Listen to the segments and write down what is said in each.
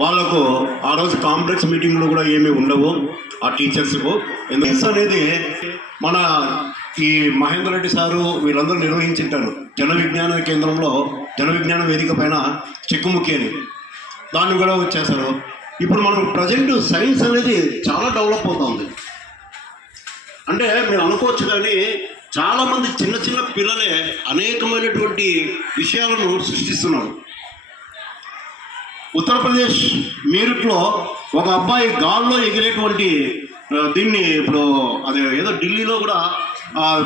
వాళ్ళకు ఆ రోజు కాంప్లెక్స్ మీటింగ్లో కూడా ఏమీ ఉండవు ఆ టీచర్స్కు. ఎందుకు అనేది మన ఈ మహేందర్ రెడ్డి సారు వీళ్ళందరూ నిర్వహించింటారు జన విజ్ఞాన కేంద్రంలో, జన విజ్ఞాన వేదిక పైన చెక్కుముక్కి అని, దాన్ని కూడా వచ్చేసారు. ఇప్పుడు మనం ప్రజెంట్ సైన్స్ అనేది చాలా డెవలప్ అవుతుంది. అంటే మీరు అనుకోవచ్చు, కానీ చాలామంది చిన్న చిన్న పిల్లలే అనేకమైనటువంటి విషయాలను సృష్టిస్తున్నారు. ఉత్తరప్రదేశ్ మీరట్లో ఒక అబ్బాయి గాల్లో ఎగిరేటువంటి దీన్ని ఇప్పుడు అదే ఏదో ఢిల్లీలో కూడా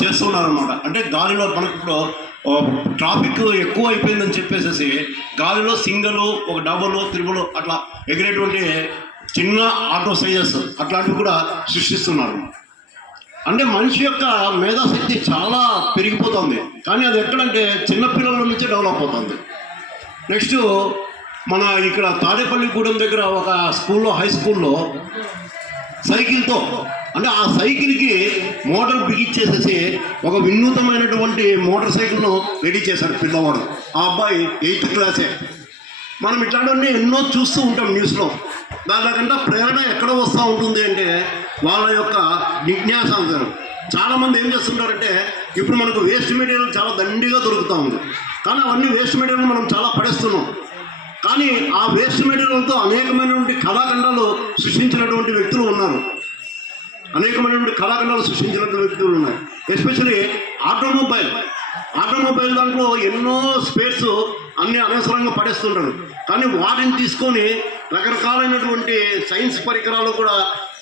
చేస్తున్నారన్నమాట. అంటే గాలిలో మనకు ఇప్పుడు ట్రాఫిక్ ఎక్కువ అయిపోయిందని చెప్పేసి గాలిలో సింగలు, ఒక డబుల్, త్రిబుల్ అట్లా ఎగిరేటువంటి చిన్న ఆటో సైజెస్ అట్లాంటివి కూడా సృష్టిస్తున్నారు. అంటే మనిషి యొక్క మేధాశక్తి చాలా పెరిగిపోతుంది, కానీ అది ఎక్కడంటే చిన్నపిల్లల నుంచి డెవలప్ అవుతుంది. నెక్స్ట్ మన ఇక్కడ తాడేపల్లిగూడెం దగ్గర ఒక స్కూల్లో, హై స్కూల్లో సైకిల్తో, అంటే ఆ సైకిల్కి మోటార్ బిగించేసేసి ఒక వినూతమైనటువంటి మోటార్ సైకిల్ను రెడీ చేశాడు పిల్లవాడు. ఆ అబ్బాయి 8th క్లాసే. మనం ఇట్లాంటివన్నీ ఎన్నో చూస్తూ ఉంటాం న్యూస్లో. దానికంటే ప్రేరణ ఎక్కడ వస్తూ ఉంటుంది అంటే వాళ్ళ యొక్క జిజ్ఞాస అంటారు. చాలామంది ఏం చేస్తుంటారంటే ఇప్పుడు మనకు వేస్ట్ మెటీరియల్ చాలా దండిగా దొరుకుతూ ఉంది, కానీ అవన్నీ వేస్ట్ మెటీరియల్ మనం చాలా పడేస్తున్నాం. కానీ ఆ వేస్ట్ మెటీరియల్తో అనేకమైనటువంటి కళాఖండాలు సృష్టించినటువంటి వ్యక్తులు ఉన్నారు. ఎస్పెషలీ ఆటోమొబైల్ దాంట్లో ఎన్నో స్పేర్స్ అన్నీ అనవసరంగా పడేస్తుంటారు, కానీ వాటిని తీసుకొని రకరకాలైనటువంటి సైన్స్ పరికరాలు కూడా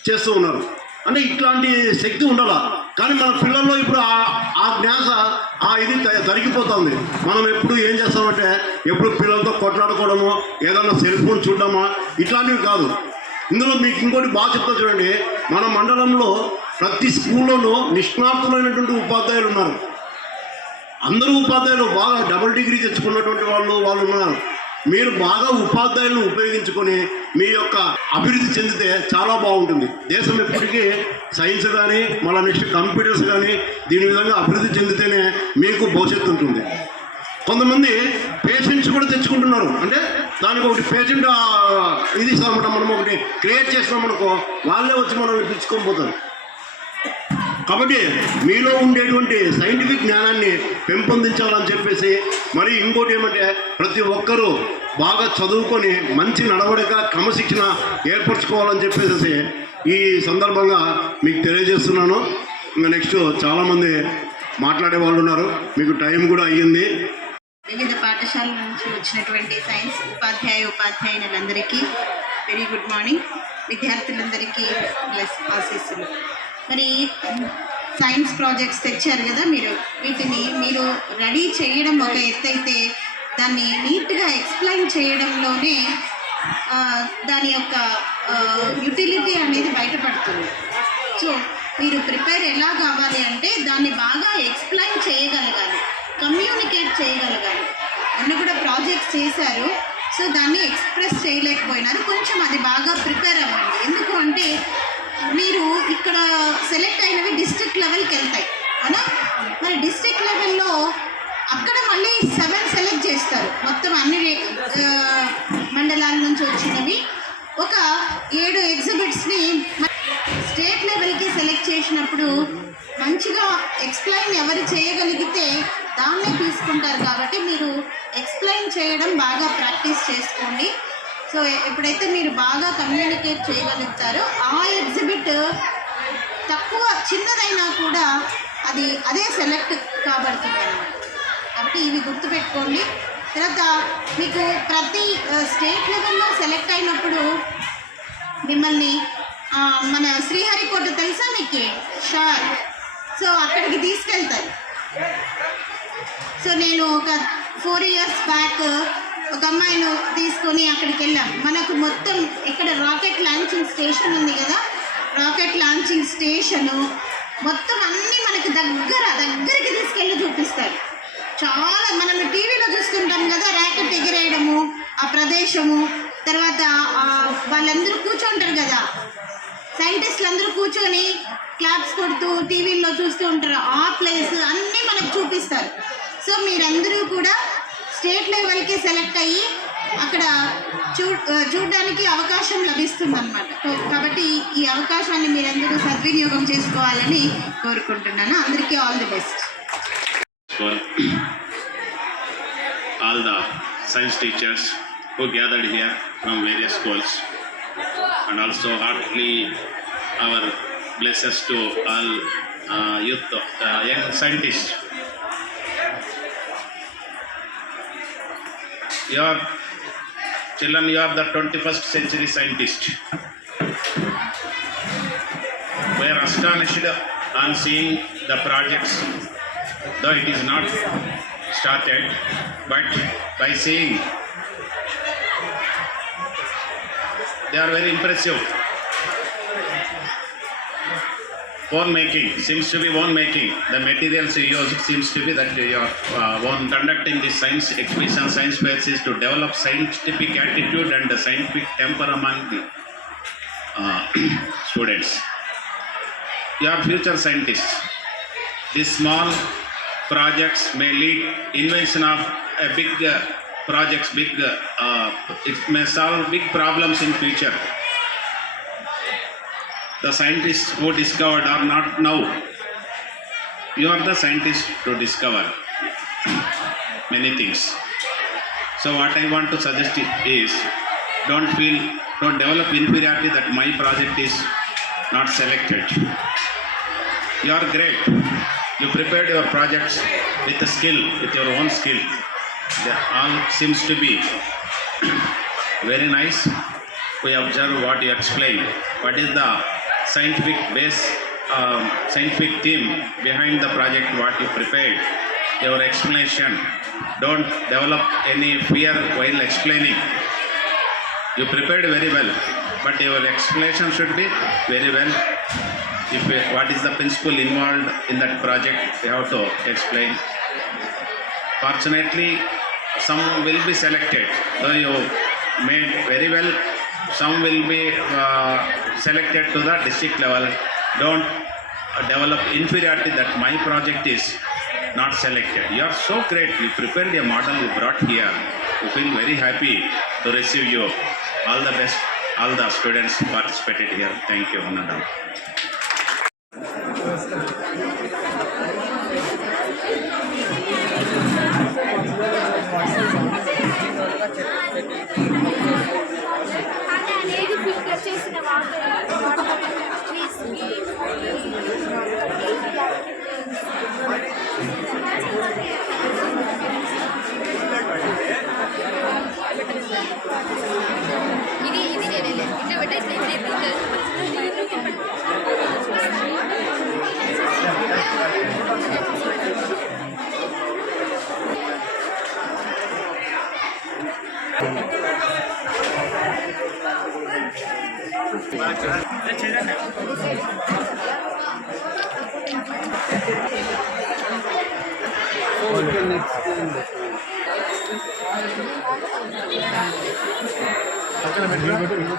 చేస్తూ ఉన్నారు. అంటే ఇట్లాంటి శక్తి ఉండాలా, కానీ మన పిల్లల్లో ఇప్పుడు ఆ జ్ఞాస ఇది తరిగిపోతుంది. మనం ఎప్పుడు ఏం చేస్తామంటే ఎప్పుడు పిల్లలతో కొట్లాడుకోవడము, ఏదైనా సెల్ ఫోన్ చూడడమా, ఇట్లాంటివి కాదు. ఇందులో మీకు ఇంకోటి బాగా చెప్తా చూడండి. మన మండలంలో ప్రతి స్కూల్లోనూ నిష్ణాతులైనటువంటి ఉపాధ్యాయులు ఉన్నారు. అందరూ ఉపాధ్యాయులు బాగా డబుల్ డిగ్రీ తెచ్చుకున్నటువంటి వాళ్ళు ఉన్నారు. మీరు బాగా ఉపాధ్యాయులను ఉపయోగించుకొని మీ యొక్క అభివృద్ధి చెందితే చాలా బాగుంటుంది. దేశం ఎప్పటికీ సైన్స్ కానీ మళ్ళీ నెక్స్ట్ కంప్యూటర్స్ కానీ దీని విధంగా అభివృద్ధి చెందితేనే మీకు భవిష్యత్తు ఉంటుంది. కొంతమంది పేషెంట్స్ కూడా తెచ్చుకుంటున్నారు. అంటే దానికి ఒకటి పేషెంట్ ఇది ఇస్తామన్నమాట, మనం ఒకటి క్రియేట్ చేస్తామనుకో, వాళ్ళే వచ్చి మనం పిలుచుకొని పోతారు. కాబట్టి మీలో ఉండేటువంటి సైంటిఫిక్ జ్ఞానాన్ని పెంపొందించాలని చెప్పేసి, మరి ఇంకోటి ఏమంటే ప్రతి ఒక్కరూ బాగా చదువుకొని మంచి నడవడిక, క్రమశిక్షణ ఏర్పరచుకోవాలని చెప్పేసి ఈ సందర్భంగా మీకు తెలియజేస్తున్నాను. ఇంకా నెక్స్ట్ చాలామంది మాట్లాడే వాళ్ళు ఉన్నారు, మీకు టైం కూడా అయ్యింది. వివిధ పాఠశాలల నుంచి వచ్చినటువంటి సైన్స్ ఉపాధ్యాయులందరికీ వెరీ గుడ్ మార్నింగ్. విద్యార్థులందరికీ ప్లస్ ఆశీస్సులు. మరి సైన్స్ ప్రాజెక్ట్స్ తెచ్చారు కదా, వీటిని మీరు రెడీ చేయడం ఒక ఎత్తు అయితే, దాన్ని నీట్గా ఎక్స్ప్లెయిన్ చేయడంలోనే దాని యొక్క యూటిలిటీ అనేది బయటపడుతుంది. సో మీరు ప్రిపేర్ ఎలా కావాలి అంటే దాన్ని బాగా ఎక్స్ప్లెయిన్ చేయగలగాలి, కమ్యూనికేట్ చేయగలగాలి. అన్న కూడా ప్రాజెక్ట్స్ చేశారు, సో దాన్ని ఎక్స్ప్రెస్ చేయలేకపోయినారు. కొంచెం అది బాగా ప్రిపేర్ అవ్వండి. ఎందుకు అంటే మీరు ఇక్కడ సెలెక్ట్ అయినవి డిస్ట్రిక్ట్ లెవెల్కి వెళ్తాయి అవునా. మరి డిస్ట్రిక్ట్ లెవెల్లో అక్కడ మళ్ళీ 7 సెలెక్ట్ చేస్తారు. మొత్తం అన్ని మండలాల నుంచి వచ్చినవి ఒక 7 ఎగ్జిబిట్స్ని స్టేట్ లెవెల్కి సెలెక్ట్ చేసినప్పుడు మంచిగా ఎక్స్ప్లెయిన్ ఎవరు చేయగలిగితే దాన్నే తీసుకుంటారు. కాబట్టి మీరు ఎక్స్ప్లెయిన్ చేయడం బాగా ప్రాక్టీస్ చేసుకోండి. సో ఎప్పుడైతే మీరు బాగా కమ్యూనికేట్ చేయగలుగుతారో ఆ ఎగ్జిబిట్ తక్కువ చిన్నదైనా కూడా అదే సెలెక్ట్ కాబడుతుంది అన్నమాట. కాబట్టి ఇవి గుర్తుపెట్టుకోండి. తర్వాత మీకు ప్రతి స్టేట్ లెవెల్లో సెలెక్ట్ అయినప్పుడు మిమ్మల్ని మన శ్రీహరికోట తెలుసా మీకు? షార్. సో అక్కడికి తీసుకెళ్తారు. సో నేను ఒక 4 years బ్యాక్ ఒక అమ్మాయిని తీసుకొని అక్కడికి వెళ్ళాం. మనకు మొత్తం ఇక్కడ రాకెట్ లాంచింగ్ స్టేషన్ ఉంది కదా, రాకెట్ లాంచింగ్ స్టేషను మొత్తం అన్నీ మనకు దగ్గరికి తీసుకెళ్ళి చూపిస్తారు. చాలా మనం టీవీలో చూస్తుంటాం కదా, రాకెట్ ఎగిరేయడము, ఆ ప్రదేశము, తర్వాత వాళ్ళందరూ కూర్చుంటారు కదా, సైంటిస్టులు అందరూ కూర్చొని క్లాప్స్ కొడుతూ టీవీల్లో చూస్తూ ఉంటారు. ఆ ప్లేస్ అన్నీ మనకు చూపిస్తారు. సో మీరందరూ కూడా స్టేట్ లెవెల్కి సెలెక్ట్ అయ్యి అక్కడ చూడడానికి అవకాశం లభిస్తుంది అనమాట. కాబట్టి ఈ అవకాశాన్ని మీరందరూ సద్వినియోగం చేసుకోవాలని కోరుకుంటున్నాను. అందరికీ all the best. All the science teachers who gathered here from various schools, and also heartily our blessings to all youth, young scientists. You are children, you are the 21st century scientists. We are astonished on seeing the projects, though it is not started, but by seeing they are very impressive. Own making seems to be own making. The materials you use seems to be that you are own. Conducting this science exhibition, science fairs is to develop scientific attitude and the scientific temper among the students. You are future scientists. These small projects may lead invention of a big projects, it may solve big problems in future. The scientists who discovered are not now. You are the scientists to discover many things. So what I want to suggest is, don't develop inferiority that my project is not selected. You are great. You prepared your projects with a skill, with your own skill. They all seems to be very nice. We observe what you explain. What is the scientific base, scientific theme behind the project, what you prepared, your explanation. Don't develop any fear while explaining. You prepared very well, but your explanation should be very well. What is the principle involved in that project, you have to explain. Fortunately, some will be selected, though you made very well. Some will be selected to the district level. Don't develop inferiority that my project is not selected. You are so great. You prepared a model you brought here. We feel very happy to receive you. All the best. All the students participated here. Thank you, Ananda. చేసిన ఇది ఇట్లా పెట్టేసి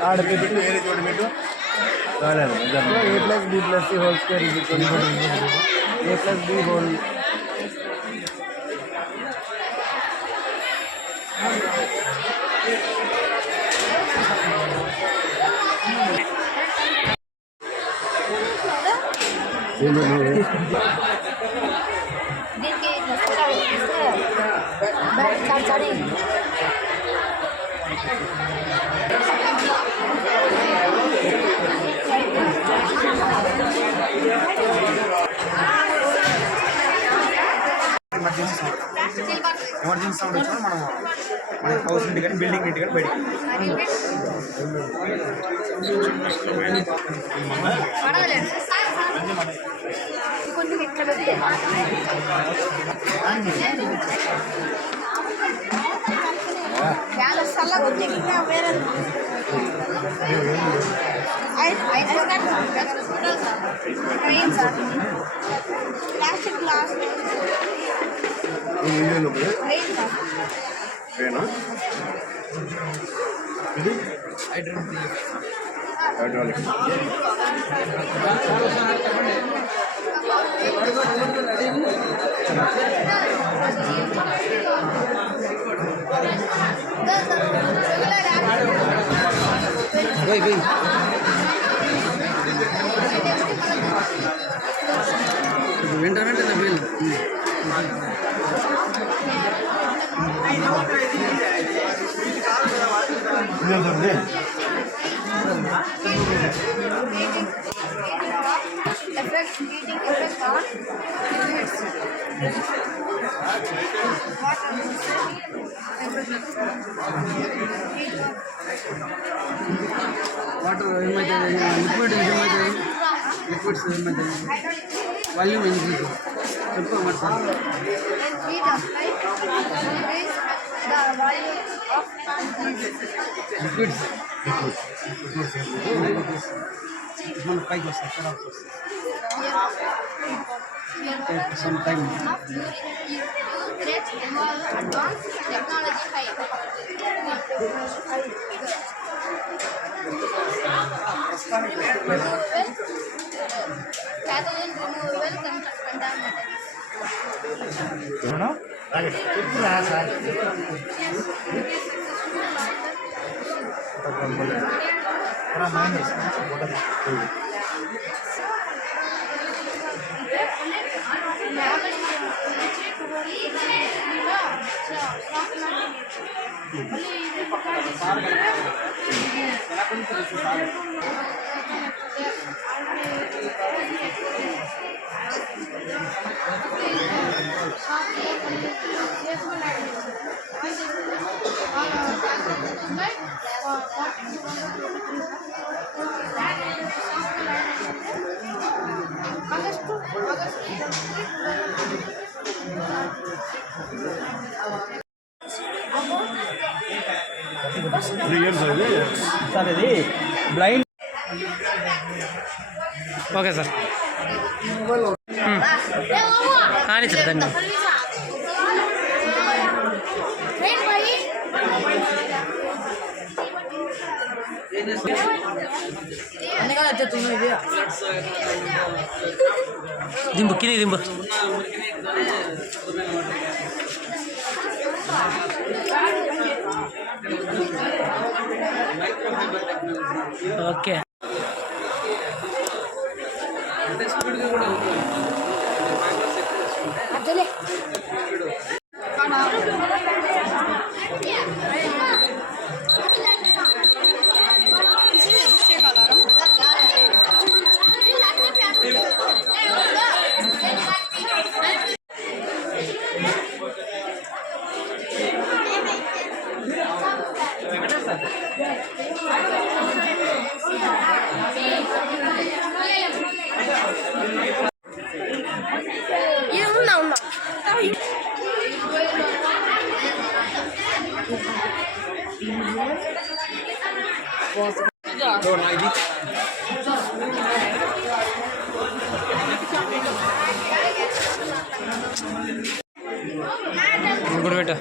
ఆడపెట్టు వేరే చోట పెట్టు a+b+c whole square is equal to a+b whole దీనికి చడి emergency sound వచ్చినా మనం మన హౌస్ ఇంటి కానీ బిల్డింగ్ ఇంటి కానీ బయటికి కొంచెం ఇట్లా పెడితే చాలా చల్లగా ఉంది వేరే సార్ ప్లాస్టిక్ గ్లాస్ ఇది హైడ్రాలిక్ పోయి వెంటనే వీళ్ళు effect heating effect on water ఏమవుతుంది లిక్విడ్ ఏమవుతుంది లిక్విడ్స్ ఏమవుతుంది వాల్యూమ్ ఇంక్రీజ్ చెప్పు మరి sir and heat apply increase the volume of liquids మన పైకి వస్తాయి ఖరాబ్ వస్తాయి some time advanced technology 5 pathogen removal sir ఇది బ్లైండ్ ఓకే సార్ కానీ సార్ ధన్యవాదాలు దింపు కింద దింపు ఓకే గుడ్ బేట